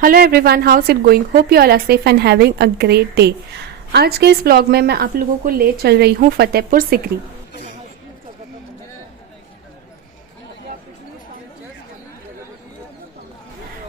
Hello everyone, how's it going? Hope you all are safe and having a great day. आज के इस blog में मैं आप लोगों को ले चल रही हूँ फतेहपुर सिकरी।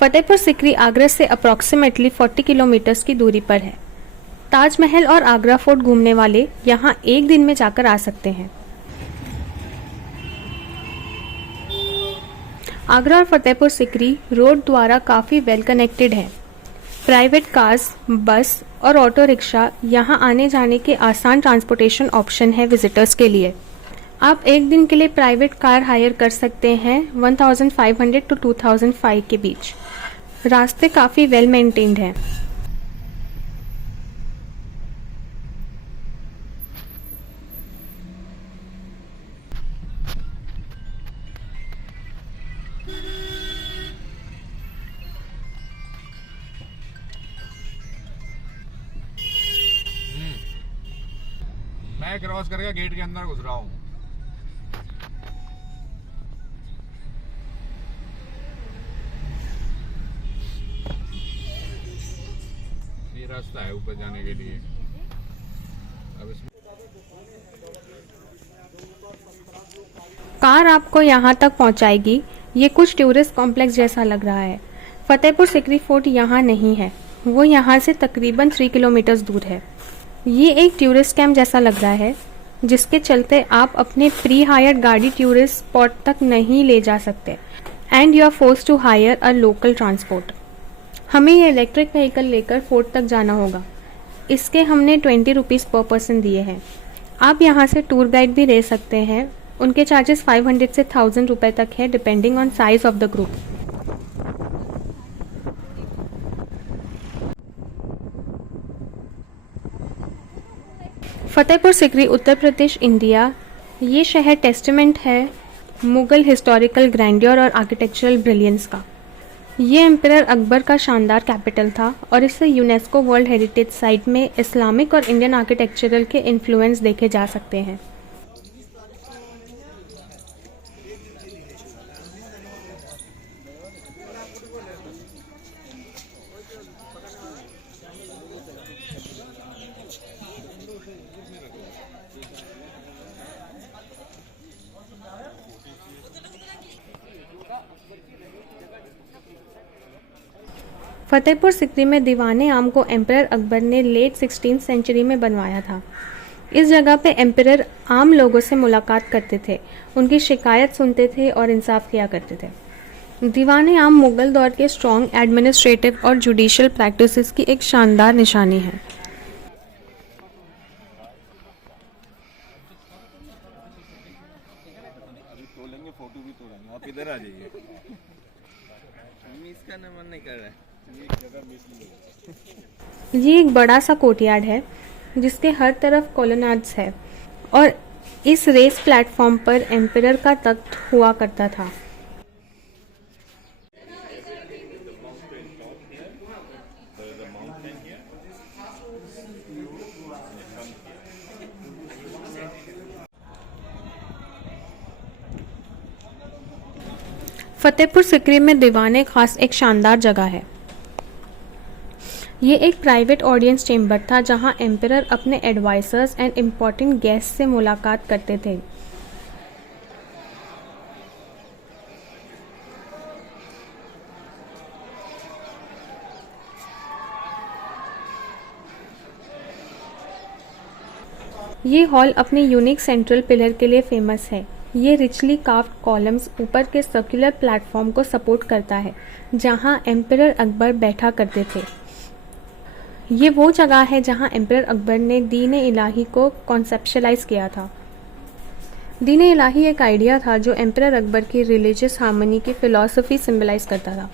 फतेहपुर सिकरी आगरा से अप्रॉक्सीमेटली 40 किलोमीटर्स की दूरी पर है। ताजमहल और आगरा फोर्ट घूमने वाले यहाँ एक दिन में जाकर आ सकते हैं। आगरा और फतेहपुर सिकरी रोड द्वारा काफ़ी वेल कनेक्टेड है। प्राइवेट कार्स, बस और ऑटो रिक्शा यहाँ आने जाने के आसान ट्रांसपोर्टेशन ऑप्शन है विजिटर्स के लिए। आप एक दिन के लिए प्राइवेट कार हायर कर सकते हैं 1500 टू 2005 के बीच। रास्ते काफ़ी वेल मेंटेन्ड हैं। मैं क्रॉस करके गेट के अंदर घुस रहा हूँ। ये रास्ता है ऊपर जाने के लिए। अब इसमें कार आपको यहाँ तक पहुँचाएगी। ये कुछ टूरिस्ट कॉम्प्लेक्स जैसा लग रहा है। फतेहपुर सिकरी फोर्ट यहाँ नहीं है, वो यहाँ से तकरीबन 3 किलोमीटर दूर है। ये एक टूरिस्ट कैंप जैसा लग रहा है, जिसके चलते आप अपने प्री हायर्ड गाड़ी टूरिस्ट स्पॉट तक नहीं ले जा सकते and you are force to hire a local transport. हमें ये इलेक्ट्रिक व्हीकल लेकर फोर्ट तक जाना होगा। इसके हमने 20 रुपीज़ पर पर्सन दिए हैं। आप यहाँ से टूर गाइड भी ले सकते हैं। उनके चार्जेस 500 से 1000 रुपये तक है, depending on size of the group. Fatehpur Sikri, Uttar Pradesh, India. ये शहर टेस्टामेंट है मुगल हिस्टोरिकल ग्रैंडियर और आर्किटेक्चरल ब्रिलियंस का। ये एम्परर अकबर का शानदार कैपिटल था और इससे यूनेस्को वर्ल्ड हेरिटेज साइट में इस्लामिक और इंडियन आर्किटेक्चरल के इन्फ्लुएंस देखे जा सकते हैं। फतेहपुर सिकरी में दीवाने आम को एम्परर अकबर ने लेट 16th सेंचुरी में बनवाया था। इस जगह पे एम्परर आम लोगों से मुलाकात करते थे, उनकी शिकायत सुनते थे और इंसाफ किया करते थे। दीवाने आम मुगल दौर के स्ट्रॉन्ग एडमिनिस्ट्रेटिव और जुडिशियल प्रैक्टिसेस की एक शानदार निशानी है। फोटो भी तोड़ेंगे, आप इधर आ जाइए। मिस करने मन नहीं कर रहा है। ये एक बड़ा सा कोर्टयार्ड है जिसके हर तरफ कॉलोनाड्स है और इस रेस प्लेटफॉर्म पर एम्परर का तख्त हुआ करता था। फतेहपुर सिकरी में दीवाने खास एक शानदार जगह है। ये एक प्राइवेट ऑडियंस चेंबर था जहां एम्परर अपने एडवाइजर्स एंड इम्पोर्टेंट गेस्ट से मुलाकात करते थे। ये हॉल अपने यूनिक सेंट्रल पिलर के लिए फेमस है। ये रिचली कार्व्ड कॉलम्स ऊपर के सर्कुलर प्लेटफॉर्म को सपोर्ट करता है जहां एम्परर अकबर बैठा करते थे। ये वो जगह है जहां एम्परर अकबर ने दीन इलाही को कॉन्सेप्शलाइज किया था। दीन इलाही एक आइडिया था जो एम्परर अकबर की रिलीजियस हार्मनी की फिलॉसफी सिंबलाइज करता था।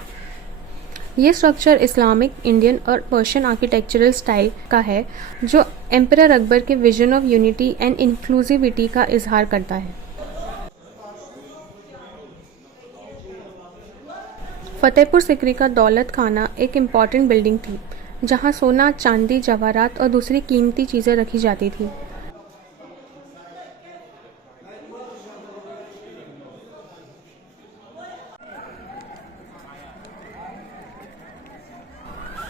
ये स्ट्रक्चर इस्लामिक, इंडियन और पर्शियन आर्किटेक्चरल स्टाइल का है जो एम्परर अकबर के vision of unity and inclusivity का इजहार करता है। फतेहपुर सिकरी का दौलत खाना एक इम्पॉर्टेंट बिल्डिंग थी जहां सोना, चांदी, जवाहरात और दूसरी कीमती चीज़ें रखी जाती थी।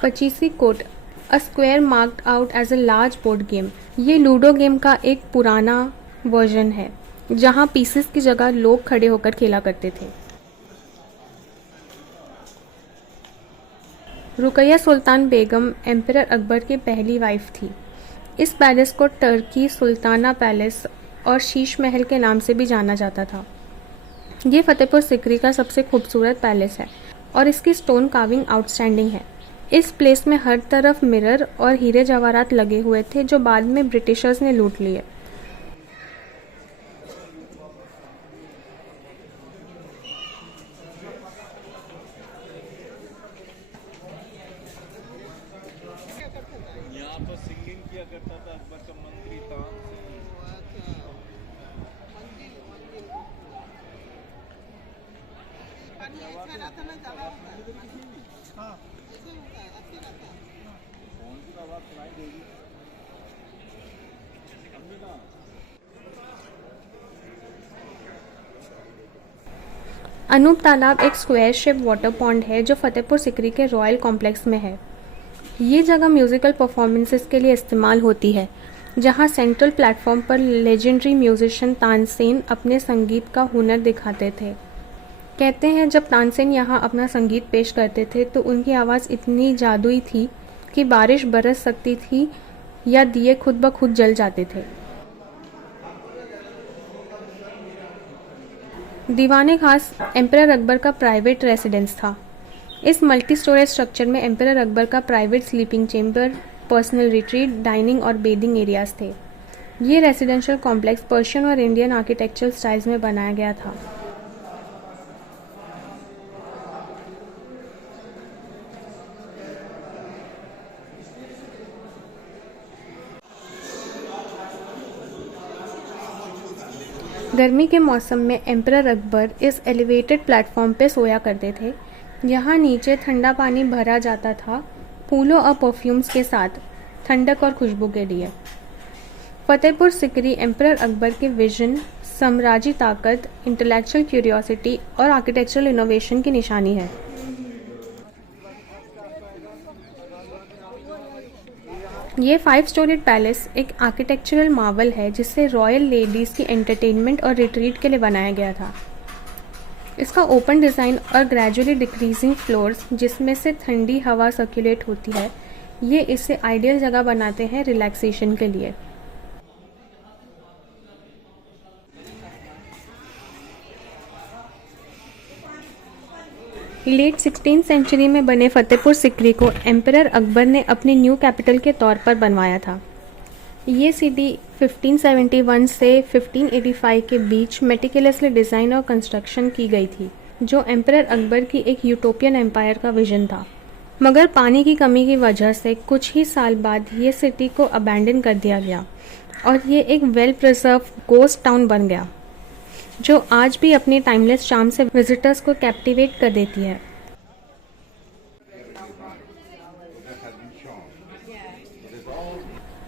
Pachisi court, a square marked out as a large board game. ये लूडो गेम का एक पुराना वर्जन है जहां पीसेस की जगह लोग खड़े होकर खेला करते थे। रुकैया सुल्तान बेगम एम्परर अकबर की पहली वाइफ थी। इस पैलेस को टर्की सुल्ताना पैलेस और शीश महल के नाम से भी जाना जाता था। ये फतेहपुर सिकरी का सबसे खूबसूरत पैलेस है और इसकी स्टोन कार्विंग आउटस्टैंडिंग है। इस प्लेस में हर तरफ मिरर और हीरे जवाहरात लगे हुए थे जो बाद में ब्रिटिशर्स ने लूट लिए। यहाँ पर सिंगिंग किया करता था अकबर का मंत्री तानसेन। अनूप तालाब एक स्क्वायर शेप वाटर पॉन्ड है जो फतेहपुर सिकरी के रॉयल कॉम्प्लेक्स में है। ये जगह म्यूजिकल परफॉर्मेंसेस के लिए इस्तेमाल होती है, जहां सेंट्रल प्लेटफॉर्म पर लेजेंडरी म्यूजिशियन तानसेन अपने संगीत का हुनर दिखाते थे। कहते हैं जब तानसेन यहां अपना संगीत पेश करते थे तो उनकी आवाज़ इतनी जादुई थी कि बारिश बरस सकती थी या दिए खुद ब खुद जल जाते थे। दीवाने खास एम्परर अकबर का प्राइवेट रेसिडेंस था। इस मल्टी स्टोरेज स्ट्रक्चर में एम्परर अकबर का private sleeping chamber, personal retreat, dining और बेडिंग एरियाज थे। ये रेसिडेंशियल कॉम्प्लेक्स पर्शियन और इंडियन आर्किटेक्चरल स्टाइल्स में बनाया गया था। गर्मी के मौसम में एम्परर अकबर इस एलिवेटेड प्लेटफॉर्म पे सोया करते थे। यहाँ नीचे ठंडा पानी भरा जाता था फूलों और परफ्यूम्स के साथ ठंडक और खुशबू के लिए। फतेहपुर सिकरी एम्परर अकबर के विजन, साम्राज्यी ताकत, इंटेलेक्चुअल क्यूरियोसिटी और आर्किटेक्चरल इनोवेशन की निशानी है। ये 5 स्टोरीड पैलेस एक आर्किटेक्चरल मार्वल है जिसे रॉयल लेडीज़ की एंटरटेनमेंट और रिट्रीट के लिए बनाया गया था। इसका ओपन डिज़ाइन और ग्रेजुअली डिक्रीजिंग फ्लोर्स जिसमें से ठंडी हवा सर्कुलेट होती है, ये इसे आइडियल जगह बनाते हैं रिलैक्सेशन के लिए। लेट 16th सेंचुरी में बने फतेहपुर सिकरी को एम्परर अकबर ने अपनी न्यू कैपिटल के तौर पर बनवाया था। ये सिटी 1571 से 1585 के बीच मेटिकुलसली डिज़ाइन और कंस्ट्रक्शन की गई थी, जो एम्परर अकबर की एक यूटोपियन एम्पायर का विजन था। मगर पानी की कमी की वजह से कुछ ही साल बाद ये सिटी को अबैंडन कर दिया गया और ये एक वेल प्रिजर्व गोस्ट टाउन बन गया, जो आज भी अपनी टाइमलेस चार्म से विजिटर्स को कैप्टिवेट कर देती है।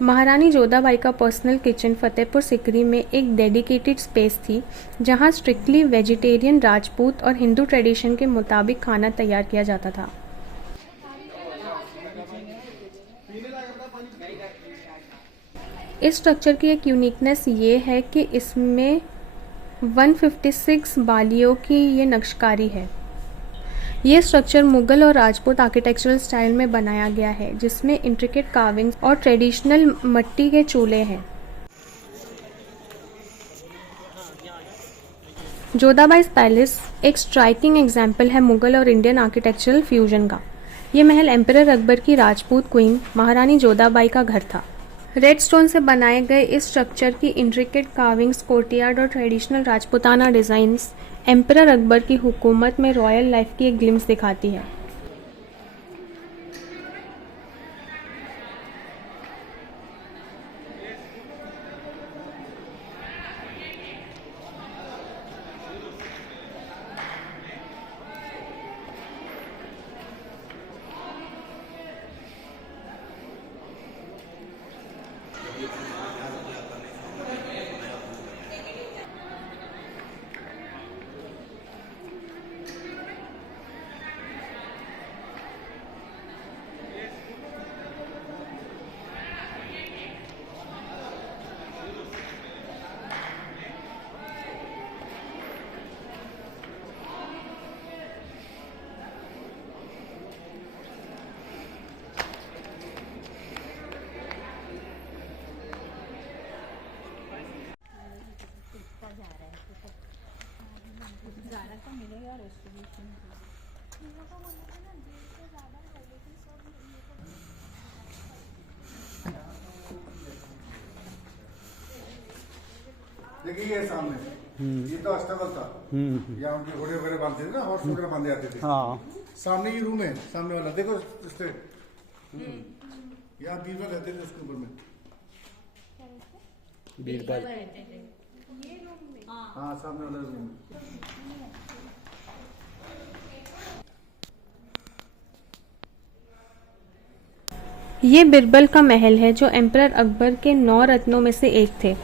महारानी जोधाबाई का पर्सनल किचन फतेहपुर सिकरी में एक डेडिकेटेड स्पेस थी, जहां स्ट्रिक्टली वेजिटेरियन, राजपूत और हिंदू ट्रेडिशन के मुताबिक खाना तैयार किया जाता था। इस स्ट्रक्चर की एक यूनिकनेस ये है कि इसमें 156 बालियों की ये नक्शकारी है। ये स्ट्रक्चर मुगल और राजपूत आर्किटेक्चरल स्टाइल में बनाया गया है, जिसमें इंट्रिकेट कार्विंग्स और ट्रेडिशनल मिट्टी के चूल्हे हैं। जोधाबाई पैलेस एक स्ट्राइकिंग एग्जाम्पल है मुगल और इंडियन आर्किटेक्चरल फ्यूजन का। ये महल एम्परर अकबर की राजपूत क्वीन महारानी जोधाबाई का घर था। रेड स्टोन से बनाए गए इस स्ट्रक्चर की इंट्रिकेट कार्विंग्स, कोर्टयार्ड और traditional Rajputana designs emperor Akbar की हुकूमत में रॉयल लाइफ की एक ग्लिम्स दिखाती है। देखिए ये सामने ये तो अस्तबल था। यहाँ उनके घोड़े वगैरह बांधते थे ना, हॉर्स वगैरह बांधे जाते थे। हाँ सामने ये रूम है, सामने वाला देखो स्ट्रेट। यहाँ बीरबल रहते थे उसके ऊपर में। बीरबल। हाँ सामने वाला रूम। ये बिरबल का महल है जो एम्परर अकबर के 9 रत्नों में से एक थे।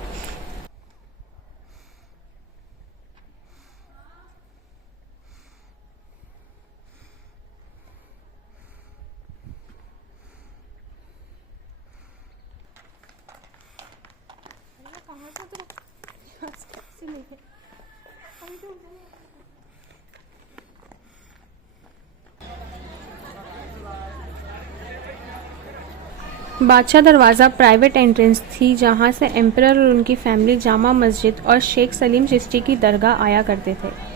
बादशाह दरवाज़ा प्राइवेट एंट्रेंस थी जहां से एम्परर और उनकी फैमिली जामा मस्जिद और शेख सलीम चिश्ती की दरगाह आया करते थे।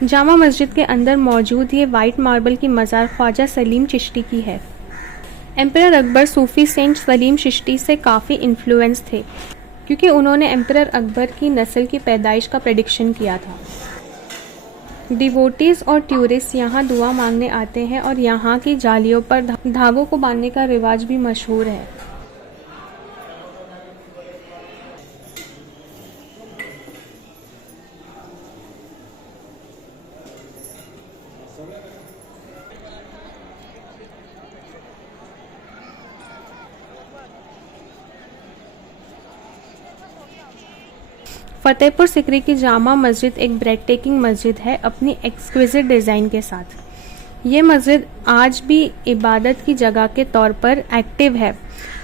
जामा मस्जिद के अंदर मौजूद ये वाइट मार्बल की मज़ार ख्वाजा सलीम चिश्ती की है। Emperor Akbar Sufi saint Salim Chishti से काफ़ी इन्फ्लुएंस थे क्योंकि उन्होंने एम्परर अकबर की नस्ल की पैदाइश का प्रेडिक्शन किया था। डिवोटीज और टूरिस्ट यहाँ दुआ मांगने आते हैं और यहाँ की जालियों पर धागों को बांधने का रिवाज भी मशहूर है। फतेहपुर सिकरी की जामा मस्जिद एक ब्रेड टेकिंग मस्जिद है अपनी एक्सक्विजिट डिज़ाइन के साथ। ये मस्जिद आज भी इबादत की जगह के तौर पर एक्टिव है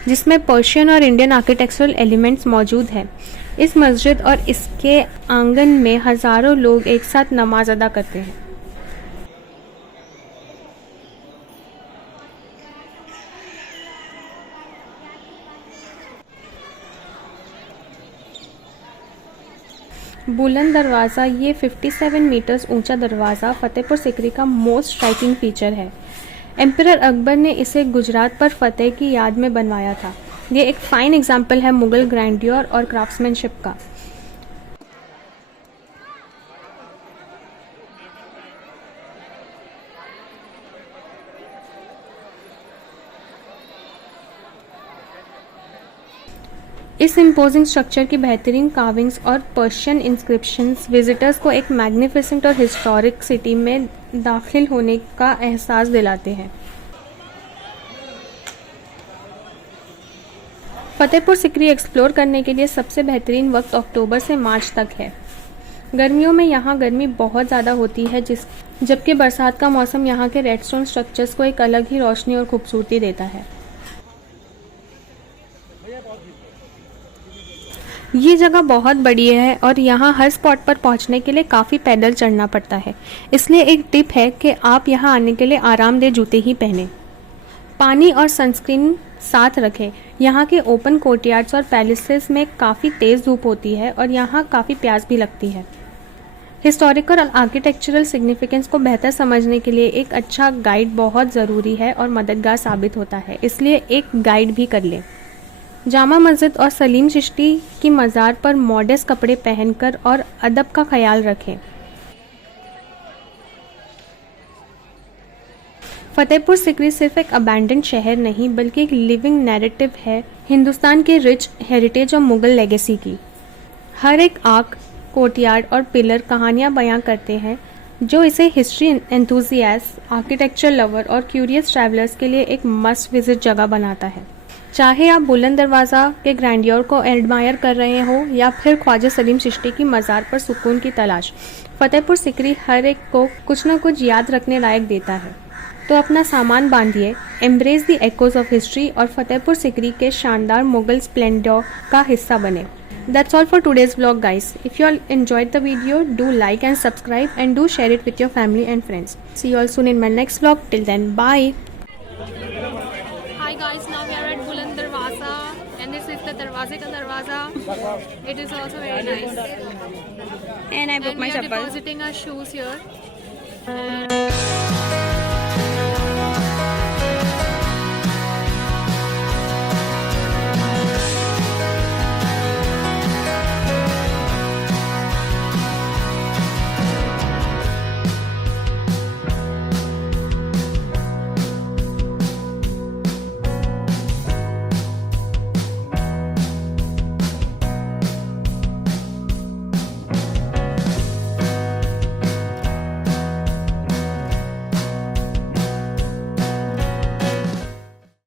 जिसमें पर्शियन और इंडियन आर्किटेक्चरल एलिमेंट्स मौजूद हैं। इस मस्जिद और इसके आंगन में हज़ारों लोग एक साथ नमाज अदा करते हैं। बुलंद दरवाज़ा ये 57 मीटर्स ऊंचा दरवाज़ा फतेहपुर सिकरी का मोस्ट स्ट्राइकिंग फीचर है। एम्परर अकबर ने इसे गुजरात पर फतेह की याद में बनवाया था। ये एक फाइन एग्जाम्पल है मुगल ग्रैंडियर और क्राफ्ट्समैनशिप का। इस इम्पोजिंग स्ट्रक्चर की बेहतरीन कार्विंग्स और पर्शियन इंस्क्रिप्शंस विजिटर्स को एक मैग्निफिसेंट और हिस्टोरिक सिटी में दाखिल होने का एहसास दिलाते हैं। फतेहपुर सिकरी एक्सप्लोर करने के लिए सबसे बेहतरीन वक्त अक्टूबर से मार्च तक है। गर्मियों में यहाँ गर्मी बहुत ज़्यादा होती है जबकि बरसात का मौसम यहाँ के रेडस्टोन स्ट्रक्चर्स को एक अलग ही रोशनी और खूबसूरती देता है। ये जगह बहुत बड़ी है और यहाँ हर स्पॉट पर पहुँचने के लिए काफ़ी पैदल चढ़ना पड़ता है, इसलिए एक टिप है कि आप यहाँ आने के लिए आरामदेह जूते ही पहनें। पानी और सनस्क्रीन साथ रखें। यहाँ के ओपन कोर्टयार्ड्स और पैलेसेस में काफ़ी तेज़ धूप होती है और यहाँ काफ़ी प्यास भी लगती है। हिस्टोरिकल और आर्किटेक्चरल सिग्निफिकेंस को बेहतर समझने के लिए एक अच्छा गाइड बहुत ज़रूरी है और मददगार साबित होता है, इसलिए एक गाइड भी कर लें। जामा मस्जिद और सलीम चिश्ती की मज़ार पर मॉडेस्ट कपड़े पहनकर और अदब का ख्याल रखें। फतेहपुर सिकरी सिर्फ एक अबैंडन शहर नहीं बल्कि एक लिविंग नैरेटिव है हिंदुस्तान के रिच हेरिटेज और मुगल लेगेसी की। हर एक आर्क, कोर्टयार्ड और पिलर कहानियाँ बयां करते हैं जो इसे हिस्ट्री एंथुजियास्ट, आर्किटेक्चर लवर और क्यूरियस ट्रैवलर्स के लिए एक मस्ट विजिट जगह बनाता है। चाहे आप बुलंद दरवाज़ा के ग्रैंडियर को एडमायर कर रहे हो या फिर ख्वाजा सलीम चिश्ती की मज़ार पर सुकून की तलाश, फतेहपुर सिकरी हर एक को कुछ न कुछ याद रखने लायक देता है। तो अपना सामान बांधिए, embrace the echoes of history और फतेहपुर सिकरी के शानदार मुगल स्प्लेंडर का हिस्सा बने। That's all for today's vlog, guys. If you all enjoyed the video, do like and subscribe and do share it with your family and friends. See you all soon in my next vlog. Till then, bye. Hi guys, now we are at Buland Darwaza and this is the Darwaze ka Darwaza. It is also very nice. And I booked my we are chappal. depositing our shoes here.